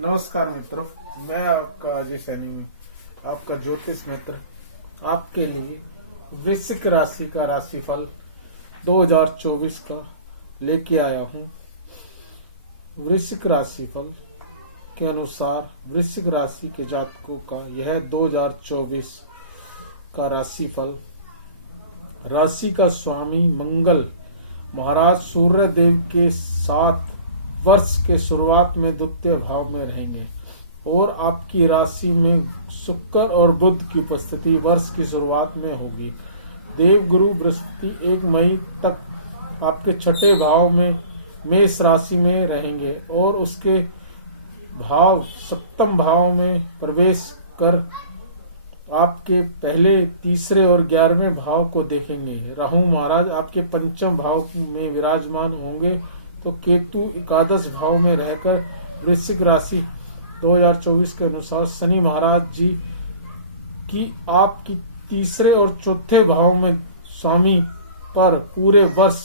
नमस्कार मित्रों, मैं आपका अजय सैनी, आपका ज्योतिष मित्र, आपके लिए वृश्चिक राशि का राशिफल 2024 का लेके आया हूँ। वृश्चिक राशिफल के अनुसार वृश्चिक राशि के जातकों का यह 2024 का राशिफल। राशि का स्वामी मंगल महाराज सूर्य देव के साथ वर्ष के शुरुआत में द्वितीय भाव में रहेंगे और आपकी राशि में शुक्र और बुध की उपस्थिति वर्ष की शुरुआत में होगी। देव गुरु बृहस्पति 1 मई तक आपके छठे भाव में मेष राशि में रहेंगे और उसके भाव सप्तम भाव में प्रवेश कर आपके पहले, तीसरे और 11वें भाव को देखेंगे। राहु महाराज आपके पंचम भाव में विराजमान होंगे तो केतु एकादश भाव में रहकर वृश्चिक राशि 2024 के अनुसार शनि महाराज जी की आपकी तीसरे और चौथे भाव में स्वामी पर पूरे वर्ष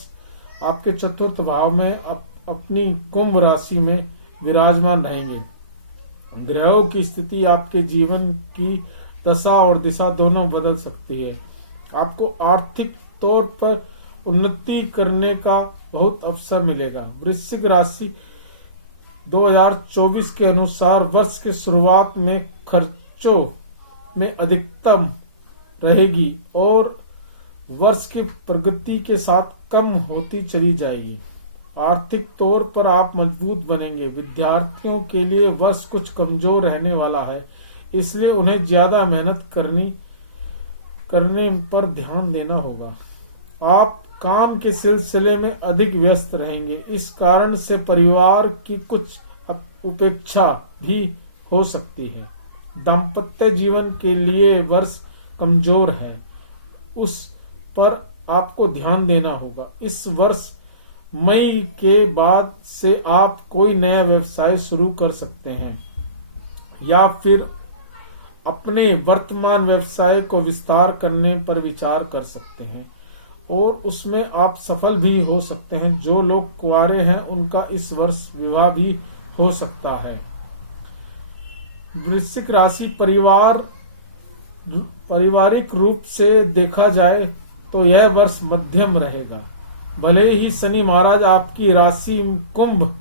आपके चतुर्थ भाव में अपनी कुंभ राशि में विराजमान रहेंगे। ग्रहों की स्थिति आपके जीवन की दशा और दिशा दोनों बदल सकती है। आपको आर्थिक तौर पर उन्नति करने का बहुत अवसर मिलेगा। वृश्चिक राशि 2024 के अनुसार वर्ष के शुरुआत में खर्चों में अधिकतम रहेगी और वर्ष की प्रगति के साथ कम होती चली जाएगी। आर्थिक तौर पर आप मजबूत बनेंगे। विद्यार्थियों के लिए वर्ष कुछ कमजोर रहने वाला है, इसलिए उन्हें ज्यादा मेहनत करने पर ध्यान देना होगा। आप काम के सिलसिले में अधिक व्यस्त रहेंगे। इस कारण से परिवार की कुछ उपेक्षा भी हो सकती है। दाम्पत्य जीवन के लिए वर्ष कमजोर है, उस पर आपको ध्यान देना होगा। इस वर्ष मई के बाद से आप कोई नया व्यवसाय शुरू कर सकते हैं या फिर अपने वर्तमान व्यवसाय को विस्तार करने पर विचार कर सकते हैं और उसमें आप सफल भी हो सकते हैं। जो लोग कुंवारे हैं उनका इस वर्ष विवाह भी हो सकता है। वृश्चिक राशि पारिवारिक रूप से देखा जाए तो यह वर्ष मध्यम रहेगा। भले ही शनि महाराज आपकी राशि कुंभ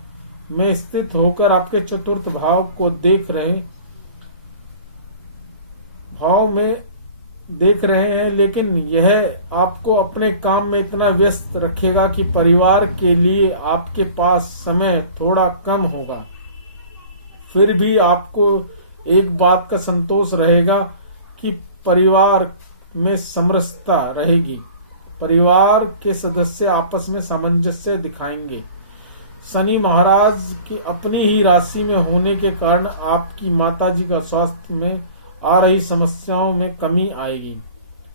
में स्थित होकर आपके चतुर्थ भाव को देख रहे हैं, लेकिन यह आपको अपने काम में इतना व्यस्त रखेगा कि परिवार के लिए आपके पास समय थोड़ा कम होगा। फिर भी आपको एक बात का संतोष रहेगा कि परिवार में समरसता रहेगी। परिवार के सदस्य आपस में सामंजस्य दिखाएंगे। शनि महाराज की अपनी ही राशि में होने के कारण आपकी माताजी का स्वास्थ्य में आ रही समस्याओं में कमी आएगी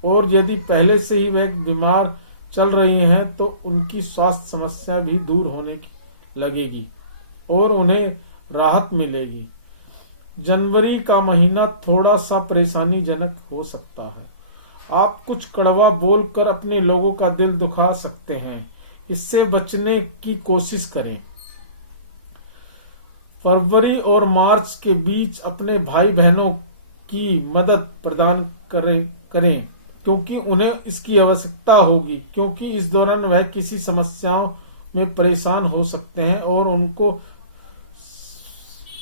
और यदि पहले से ही वह बीमार चल रही हैं तो उनकी स्वास्थ्य समस्या भी दूर होने लगेगी और उन्हें राहत मिलेगी। जनवरी का महीना थोड़ा सा परेशानीजनक हो सकता है। आप कुछ कड़वा बोलकर अपने लोगों का दिल दुखा सकते हैं, इससे बचने की कोशिश करें। फरवरी और मार्च के बीच अपने भाई बहनों की मदद प्रदान करें क्योंकि उन्हें इसकी आवश्यकता होगी, क्योंकि इस दौरान वह किसी समस्याओं में परेशान हो सकते हैं और उनको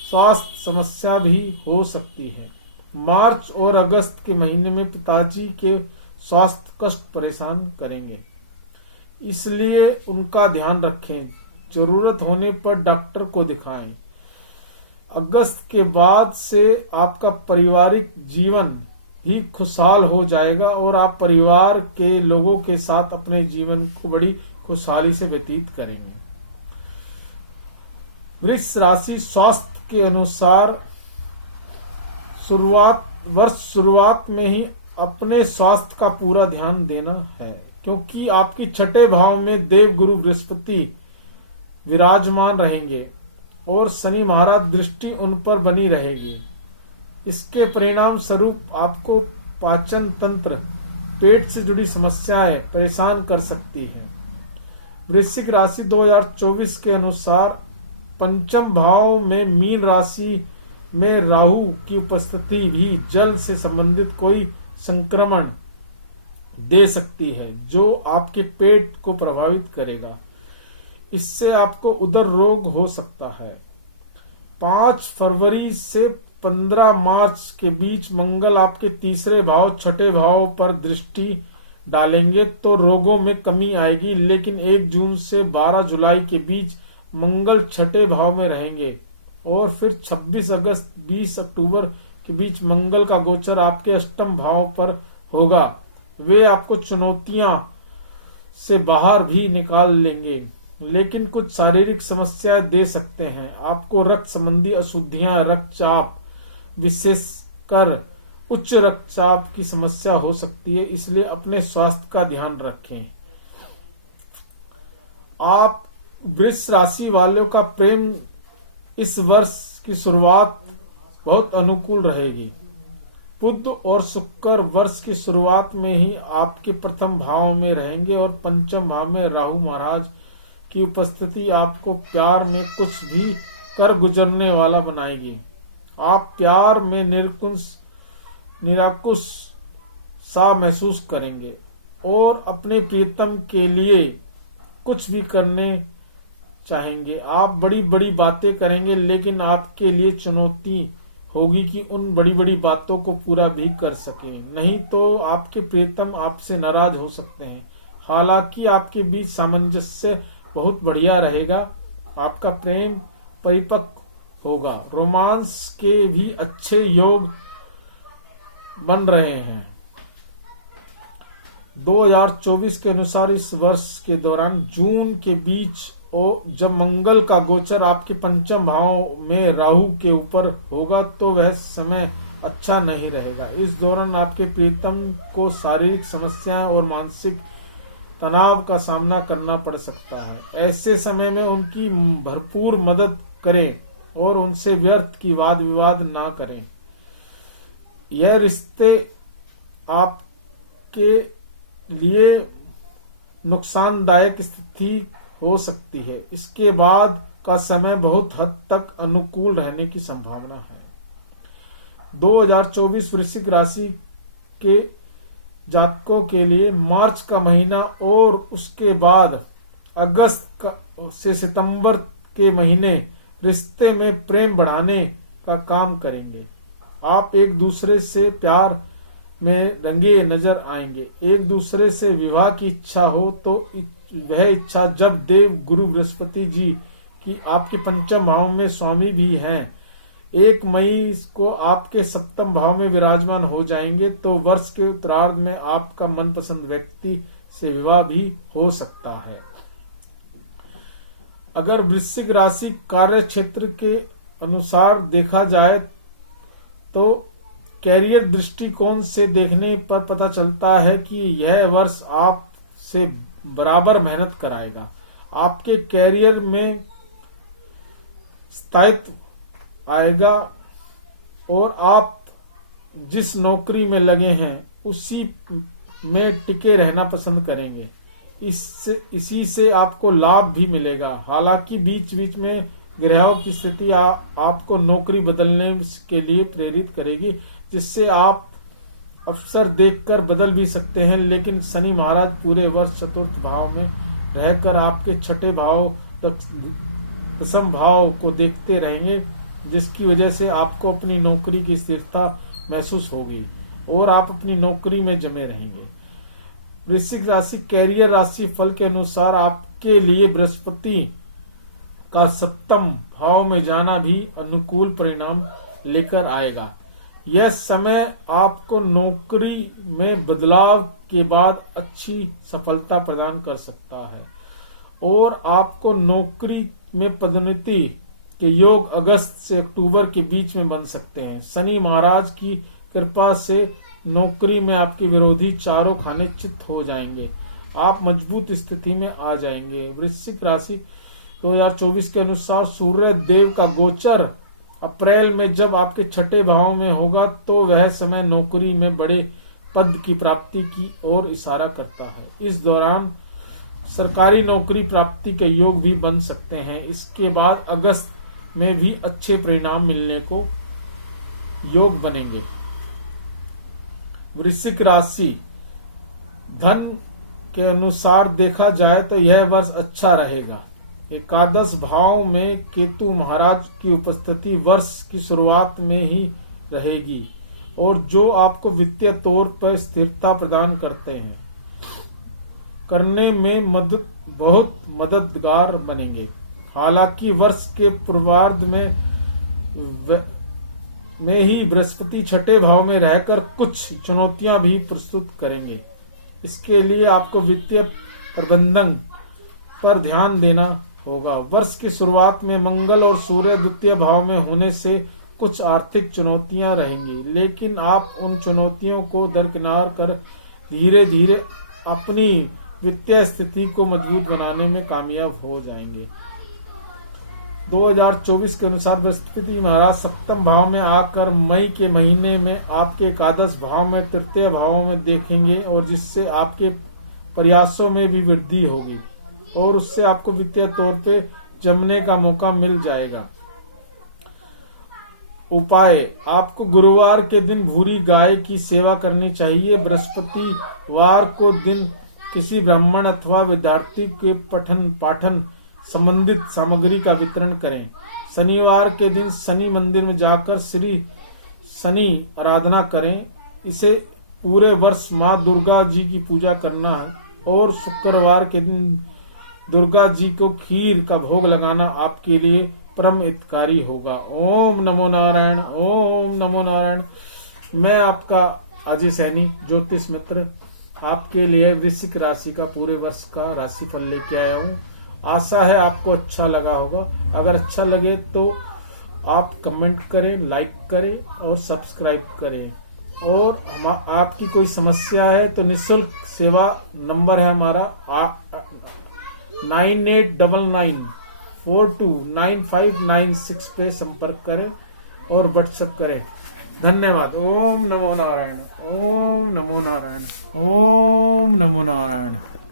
स्वास्थ्य समस्या भी हो सकती है। मार्च और अगस्त के महीने में पिताजी के स्वास्थ्य कष्ट परेशान करेंगे, इसलिए उनका ध्यान रखें। जरूरत होने पर डॉक्टर को दिखाएं। अगस्त के बाद से आपका पारिवारिक जीवन ही खुशहाल हो जाएगा और आप परिवार के लोगों के साथ अपने जीवन को बड़ी खुशहाली से व्यतीत करेंगे। वृष राशि स्वास्थ्य के अनुसार शुरुआत में ही अपने स्वास्थ्य का पूरा ध्यान देना है, क्योंकि आपकी छठे भाव में देव गुरु बृहस्पति विराजमान रहेंगे और शनि महाराज दृष्टि उन पर बनी रहेगी। इसके परिणाम स्वरूप आपको पाचन तंत्र, पेट से जुड़ी समस्याएं परेशान कर सकती हैं। वृश्चिक राशि 2024 के अनुसार पंचम भाव में मीन राशि में राहु की उपस्थिति भी जल से संबंधित कोई संक्रमण दे सकती है जो आपके पेट को प्रभावित करेगा। इससे आपको उदर रोग हो सकता है। 5 फरवरी से 15 मार्च के बीच मंगल आपके तीसरे भाव छठे भाव पर दृष्टि डालेंगे तो रोगों में कमी आएगी, लेकिन 1 जून से 12 जुलाई के बीच मंगल छठे भाव में रहेंगे और फिर 26 अगस्त 20 अक्टूबर के बीच मंगल का गोचर आपके अष्टम भाव पर होगा। वे आपको चुनौतियां से बाहर भी निकाल लेंगे, लेकिन कुछ शारीरिक समस्याएं दे सकते हैं। आपको रक्त संबंधी अशुद्धियां, रक्तचाप, विशेषकर उच्च रक्तचाप की समस्या हो सकती है, इसलिए अपने स्वास्थ्य का ध्यान रखें। आप वृष राशि वालों का प्रेम इस वर्ष की शुरुआत बहुत अनुकूल रहेगी। बुध और शुक्र वर्ष की शुरुआत में ही आपके प्रथम भाव में रहेंगे और पंचम भाव में राहु महाराज की उपस्थिति आपको प्यार में कुछ भी कर गुजरने वाला बनाएगी। आप प्यार में निराकुश सा महसूस करेंगे और अपने प्रियतम के लिए कुछ भी करने चाहेंगे। आप बड़ी बड़ी बातें करेंगे, लेकिन आपके लिए चुनौती होगी कि उन बड़ी बड़ी बातों को पूरा भी कर सकें, नहीं तो आपके प्रियतम आपसे नाराज हो सकते हैं। हालांकि आपके बीच सामंजस्य बहुत बढ़िया रहेगा। आपका प्रेम परिपक्व होगा। रोमांस के भी अच्छे योग बन रहे हैं। 2024 के अनुसार इस वर्ष के दौरान जून के बीच जब मंगल का गोचर आपके पंचम भाव में राहु के ऊपर होगा तो वह समय अच्छा नहीं रहेगा। इस दौरान आपके प्रियतम को शारीरिक समस्याएं और मानसिक तनाव का सामना करना पड़ सकता है। ऐसे समय में उनकी भरपूर मदद करें और उनसे व्यर्थ की वाद विवाद ना करें। यह रिश्ते आपके लिए नुकसानदायक स्थिति हो सकती है। इसके बाद का समय बहुत हद तक अनुकूल रहने की संभावना है। 2024 वृश्चिक राशि के जातकों के लिए मार्च का महीना और उसके बाद अगस्त से सितंबर के महीने रिश्ते में प्रेम बढ़ाने का काम करेंगे। आप एक दूसरे से प्यार में रंगे नजर आएंगे। एक दूसरे से विवाह की इच्छा हो तो वह इच्छा जब देव गुरु बृहस्पति जी की आपके पंचम भाव में स्वामी भी हैं 1 मई को आपके सप्तम भाव में विराजमान हो जाएंगे तो वर्ष के उत्तरार्ध में आपका मनपसंद व्यक्ति से विवाह भी हो सकता है। अगर वृश्चिक राशि कार्य क्षेत्र के अनुसार देखा जाए तो कैरियर दृष्टिकोण से देखने पर पता चलता है कि यह वर्ष आप से बराबर मेहनत कराएगा। आपके कैरियर में स्थायित्व आएगा और आप जिस नौकरी में लगे हैं उसी में टिके रहना पसंद करेंगे। इसी से आपको लाभ भी मिलेगा। हालांकि बीच बीच में ग्रहों की स्थिति आपको नौकरी बदलने के लिए प्रेरित करेगी, जिससे आप अवसर देखकर बदल भी सकते हैं। लेकिन शनि महाराज पूरे वर्ष चतुर्थ भाव में रहकर आपके छठे भाव तक दसम भाव को देखते रहेंगे, जिसकी वजह से आपको अपनी नौकरी की स्थिरता महसूस होगी और आप अपनी नौकरी में जमे रहेंगे। वृश्चिक राशि कैरियर राशि फल के अनुसार आपके लिए बृहस्पति का सप्तम भाव में जाना भी अनुकूल परिणाम लेकर आएगा। यह समय आपको नौकरी में बदलाव के बाद अच्छी सफलता प्रदान कर सकता है और आपको नौकरी में पदोन्नति के योग अगस्त से अक्टूबर के बीच में बन सकते हैं। शनि महाराज की कृपा से नौकरी में आपके विरोधी चारों खाने चित हो जाएंगे। आप मजबूत स्थिति में आ जाएंगे। वृश्चिक राशि 2024 के अनुसार सूर्य देव का गोचर अप्रैल में जब आपके छठे भाव में होगा तो वह समय नौकरी में बड़े पद की प्राप्ति की ओर इशारा करता है। इस दौरान सरकारी नौकरी प्राप्ति के योग भी बन सकते हैं। इसके बाद अगस्त में भी अच्छे परिणाम मिलने को योग बनेंगे। वृश्चिक राशि, धन के अनुसार देखा जाए तो यह वर्ष अच्छा रहेगा। एकादश भाव में केतु महाराज की उपस्थिति वर्ष की शुरुआत में ही रहेगी और जो आपको वित्तीय तौर पर स्थिरता प्रदान करने में बहुत मददगार बनेंगे। हालांकि वर्ष के पूर्वार्ध में ही बृहस्पति छठे भाव में रहकर कुछ चुनौतियां भी प्रस्तुत करेंगे। इसके लिए आपको वित्तीय प्रबंधन पर ध्यान देना होगा। वर्ष की शुरुआत में मंगल और सूर्य द्वितीय भाव में होने से कुछ आर्थिक चुनौतियां रहेंगी, लेकिन आप उन चुनौतियों को दरकिनार कर धीरे धीरे अपनी वित्तीय स्थिति को मजबूत बनाने में कामयाब हो जाएंगे। 2024 के अनुसार बृहस्पति महाराज सप्तम भाव में आकर मई के महीने में आपके एकादश भाव में तृतीय भाव में देखेंगे और जिससे आपके प्रयासों में भी वृद्धि होगी और उससे आपको वित्तीय तौर पे जमने का मौका मिल जाएगा। उपाय, आपको गुरुवार के दिन भूरी गाय की सेवा करनी चाहिए। बृहस्पतिवार को दिन किसी ब्राह्मण अथवा विद्यार्थी के पाठन संबंधित सामग्री का वितरण करें। शनिवार के दिन शनि मंदिर में जाकर श्री शनि आराधना करें। इसे पूरे वर्ष माँ दुर्गा जी की पूजा करना है और शुक्रवार के दिन दुर्गा जी को खीर का भोग लगाना आपके लिए परम हितकारी होगा। ओम नमो नारायण, ओम नमो नारायण। मैं आपका अजय सैनी ज्योतिष मित्र आपके लिए वृश्चिक राशि का पूरे वर्ष का राशिफल लेके आया हूँ। आशा है आपको अच्छा लगा होगा। अगर अच्छा लगे तो आप कमेंट करें, लाइक करें और सब्सक्राइब करें। और आपकी कोई समस्या है तो निःशुल्क सेवा नंबर है हमारा 9899429596 पे संपर्क करें और व्हाट्सएप करें। धन्यवाद। ओम नमो नारायण, ओम नमो नारायण, ओम नमो नारायण।